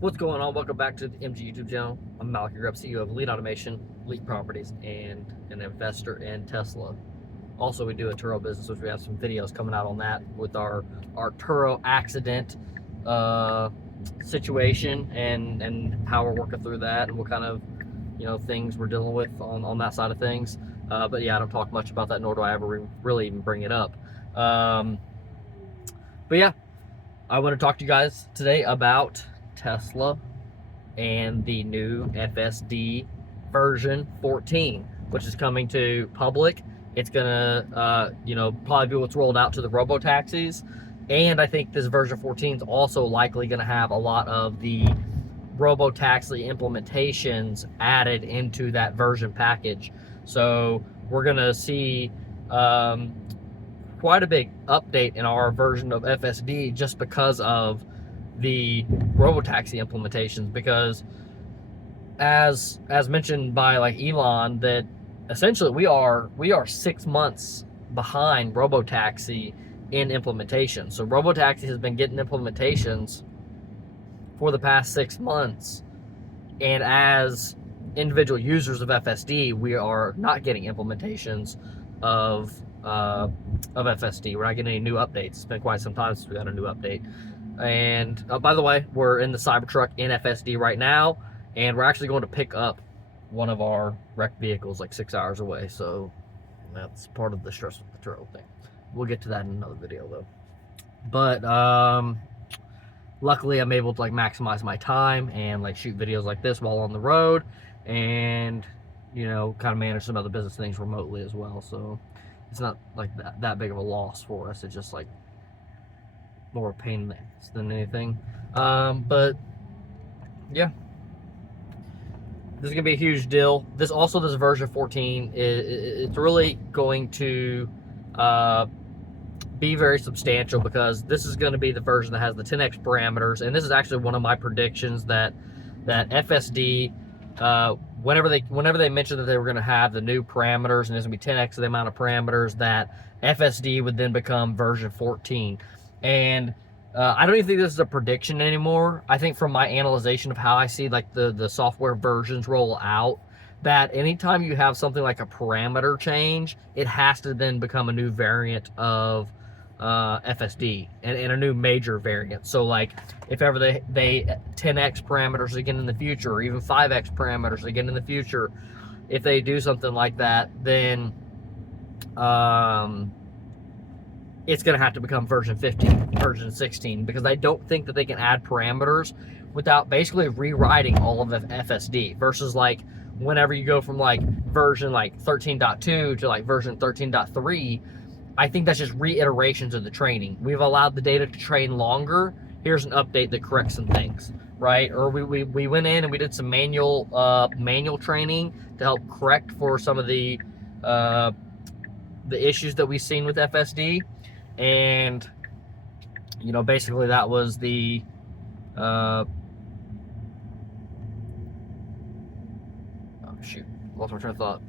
What's going on? Welcome back to the MG YouTube channel. I'm Malik, your CEO of Elite Automation, Elite Properties, and an investor in Tesla. Also, we do a Turo business, which we have some videos coming out on that with our Turo accident situation and how we're working through that and what kind of things we're dealing with on that side of things. But yeah, I don't talk much about that, nor do I ever really even bring it up. But yeah, I want to talk to you guys today about Tesla and the new FSD version 14, which is coming to public. It's gonna probably be what's rolled out to the robo taxis, and I think this version 14 is also likely going to have a lot of the robo taxi implementations added into that version package. So we're gonna see quite a big update in our version of FSD just because of the robotaxi implementations, because as mentioned by like Elon, that essentially we are 6 months behind robotaxi in implementation. So robotaxi has been getting implementations for the past 6 months, and as individual users of FSD, we are not getting implementations of FSD. We're not getting any new updates. It's been quite some time since we got a new update. And by the way, we're in the Cybertruck in FSD right now, and we're actually going to pick up one of our wrecked vehicles like 6 hours away. So that's part of the stress with the Turo thing. We'll get to that in another video though. But luckily I'm able to like maximize my time and like shoot videos like this while on the road, and kind of manage some other business things remotely as well. So it's not like that big of a loss for us. It's just like more pain in the ass than anything. But yeah, this is gonna be a huge deal. This version 14 it's really going to be very substantial, because this is going to be the version that has the 10x parameters, and this is actually one of my predictions that FSD, whenever they mentioned that they were going to have the new parameters and there's going to be 10x the amount of parameters, that FSD would then become version 14. And I don't even think this is a prediction anymore. I think from my analyzation of how I see like the software versions roll out, that anytime you have something like a parameter change, it has to then become a new variant of FSD and a new major variant. So like if ever they 10x parameters again in the future, or even 5x parameters again in the future, if they do something like that, then it's going to have to become version 15, version 16, because I don't think that they can add parameters without basically rewriting all of FSD, versus like whenever you go from like version like 13.2 to like version 13.3, I think that's just reiterations of the training. We've allowed the data to train longer. Here's an update that corrects some things, right? Or we went in and we did some manual training to help correct for some of the issues that we've seen with FSD. And basically that was the oh shoot, lost my train of thought.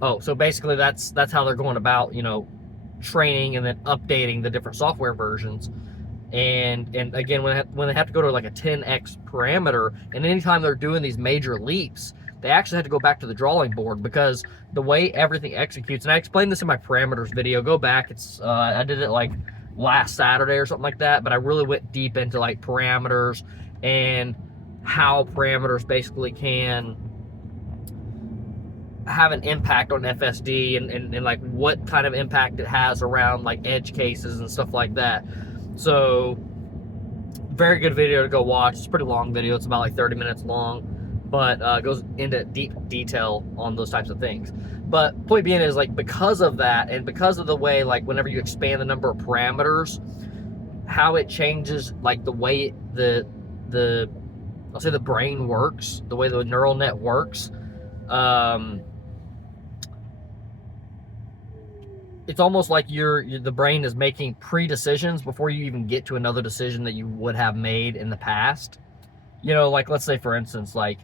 Oh, so basically that's how they're going about training and then updating the different software versions. And again, when they have to go to like a 10x parameter, and anytime they're doing these major leaps, they actually have to go back to the drawing board, because the way everything executes, and I explained this in my parameters video, go back, it's I did it like last Saturday or something like that, but I really went deep into like parameters and how parameters basically can have an impact on FSD, and like what kind of impact it has around like edge cases and stuff like that. So very good video to go watch. It's a pretty long video. It's about like 30 minutes long, but goes into deep detail on those types of things. But point being is, like, because of that, and because of the way like whenever you expand the number of parameters, how it changes like the way I'll say the brain works, the way the neural net works. It's almost like the brain is making pre-decisions before you even get to another decision that you would have made in the past. Like let's say for instance, like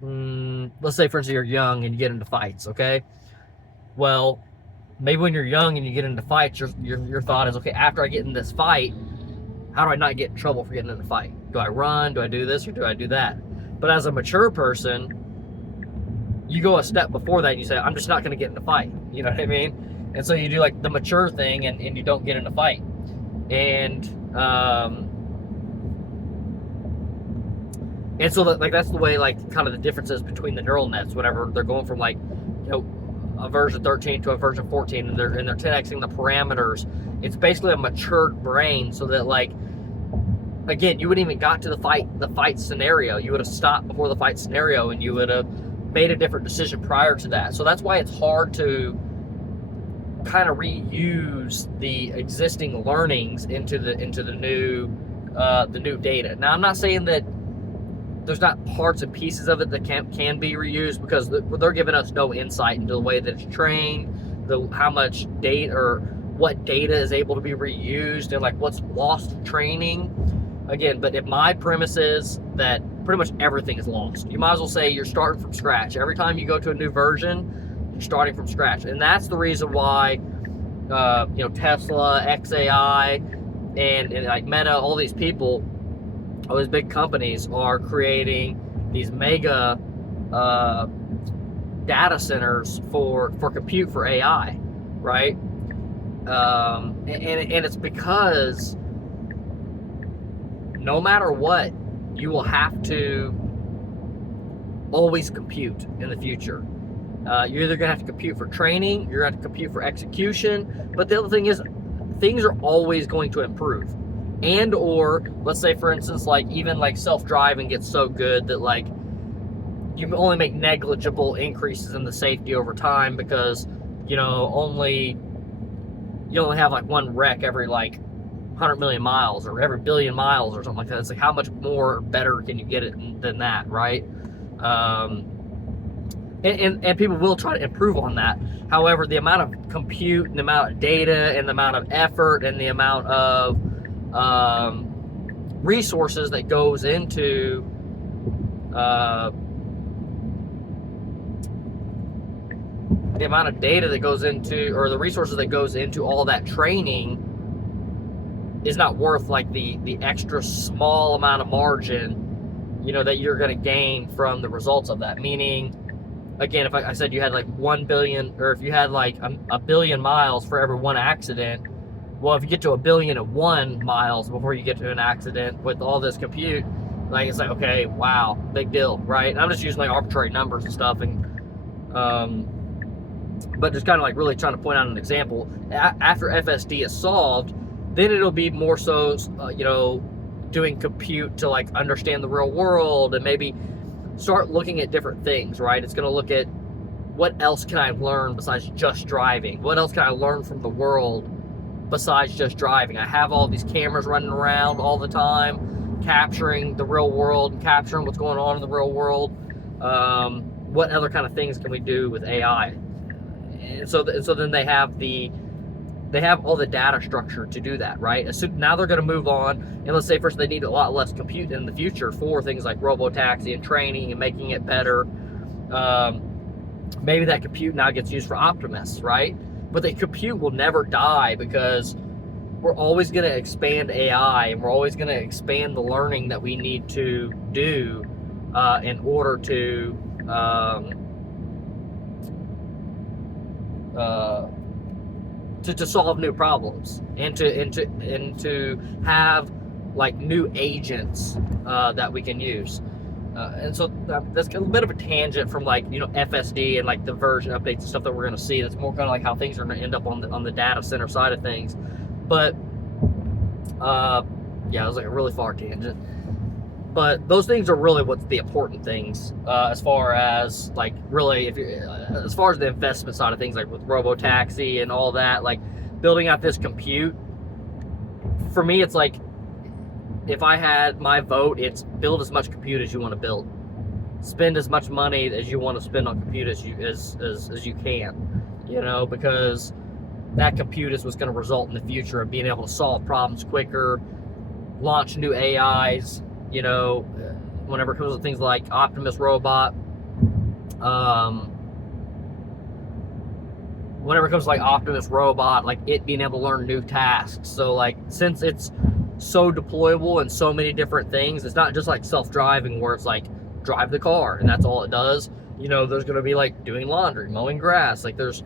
you're young and you get into fights, okay? Well, maybe when you're young and you get into fights, your thought is, okay, after I get in this fight, how do I not get in trouble for getting in a fight? Do I run? Do I do this or do I do that? But as a mature person, you go a step before that and you say, I'm just not going to get in a fight. You know what I mean? And so you do like the mature thing and you don't get in a fight. And so that, like, that's the way, like, kind of the differences between the neural nets, whenever they're going from, like, you know, a version 13 to a version 14, and they're 10xing the parameters. It's basically a matured brain, so that, like, again, you wouldn't even got to the fight scenario. You would have stopped before the fight scenario, and you would have made a different decision prior to that. So that's why it's hard to kind of reuse the existing learnings into the new data. Now, I'm not saying that there's not parts and pieces of it that can be reused, because they're giving us no insight into the way that it's trained, how much data or what data is able to be reused, and like what's lost in training. Again, but if my premise is that pretty much everything is lost, you might as well say you're starting from scratch. Every time you go to a new version, you're starting from scratch. And that's the reason why Tesla, XAI, and like Meta, all these people, all these big companies are creating these mega data centers for compute for AI, right? And it's because no matter what, you will have to always compute in the future. You're either going to have to compute for training, you're going to have to compute for execution, but the other thing is, things are always going to improve. And or, let's say for instance, like even like self-driving gets so good that like you only make negligible increases in the safety over time, because you only have like one wreck every like 100 million miles or every billion miles or something like that. It's like, how much more better can you get it than that, right? And people will try to improve on that. However, the amount of compute and the amount of data and the amount of effort and the amount of resources that goes into the amount of data that goes into, or the resources that goes into all that training is not worth like the extra small amount of margin, that you're going to gain from the results of that. Meaning, again, if I said you had like 1 billion, or if you had like a billion miles for every one accident, well, if you get to 1,000,000,001 miles before you get to an accident with all this compute, like it's like, okay, wow, big deal, right? And I'm just using like arbitrary numbers and stuff, and but just kind of like really trying to point out an example. After FSD is solved, then it'll be more so, doing compute to like understand the real world and maybe start looking at different things, right? It's going to look at what else can I learn besides just driving? What else can I learn from the world besides just driving? I have all these cameras running around all the time, capturing the real world, capturing what's going on in the real world. What other kind of things can we do with AI? And so then they have all the data structure to do that, right? Now they're going to move on, and let's say first they need a lot less compute in the future for things like robotaxi and training and making it better. Maybe that compute now gets used for Optimus, right? But the compute will never die, because we're always going to expand AI, and we're always going to expand the learning that we need to do in order to solve new problems, and to have like new agents that we can use. And so that's a little bit of a tangent from like FSD and like the version updates and stuff that we're going to see. That's more kind of like how things are going to end up on the data center side of things. But yeah, it was like a really far tangent. But those things are really what's the important things as far as like really, as far as the investment side of things, like with robotaxi and all that, like building out this compute. For me, it's like, if I had my vote, it's build as much compute as you want to build, spend as much money as you want to spend on compute as you can, because that compute is what's going to result in the future of being able to solve problems quicker, launch new AIs. Whenever it comes to things like Optimus robot, like it being able to learn new tasks. So like, since it's so deployable in so many different things. It's not just like self-driving where it's like drive the car and that's all it does. You know, there's going to be like doing laundry, mowing grass. Like there's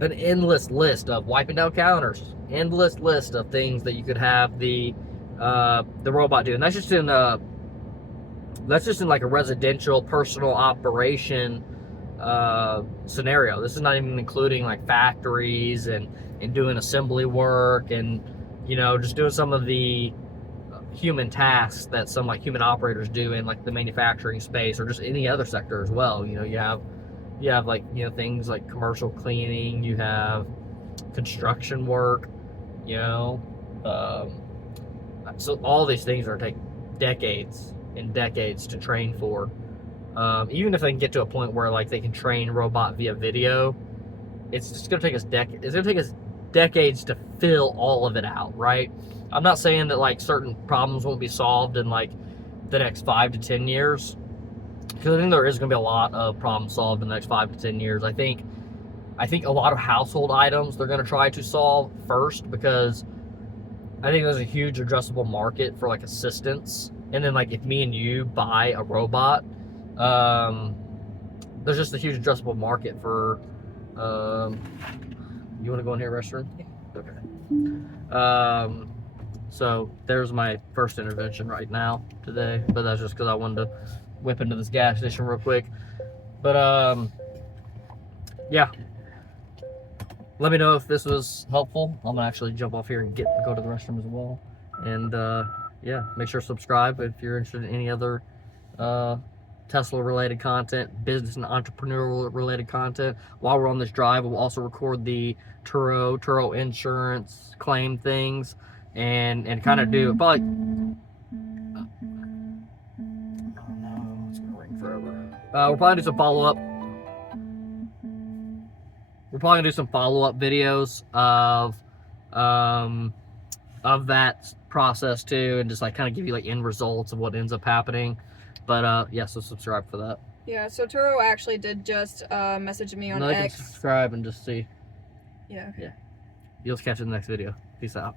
an endless list of wiping down counters, endless list of things that you could have the robot do. And that's just in like a residential personal operation scenario. This is not even including like factories and doing assembly work and, you know, just doing some of the human tasks that some like human operators do in like the manufacturing space or just any other sector as well. You know, you have like, you know, things like commercial cleaning, you have construction work, you know, so all these things are take decades and decades to train for. Even if they can get to a point where like they can train robot via video, it's just gonna take us decades to fill all of it out, right? I'm not saying that like certain problems won't be solved in like the next 5 to 10 years, because I think there is going to be a lot of problems solved in the next 5 to 10 years. I think a lot of household items they're going to try to solve first, because I think there's a huge addressable market for like assistance. And then like if me and you buy a robot, there's just a huge addressable market for. You want to go in here, restroom? Okay. So there's my first intervention right now today, but that's just because I wanted to whip into this gas station real quick. But yeah, let me know if this was helpful. I'm gonna actually jump off here and go to the restroom as well. And yeah, make sure to subscribe if you're interested in any other Tesla related content, business and entrepreneurial related content. While we're on this drive, we'll also record the Turo insurance claim things and kind of do probably. Oh no, it's gonna ring forever. We'll probably do some follow-up. We're probably gonna do some follow-up videos of that process too, and just like kind of give you like end results of what ends up happening. But yeah, so subscribe for that. Yeah, so Turo actually did just message me on No, X. you can subscribe and just see. Yeah. Yeah. You'll catch you in the next video. Peace out.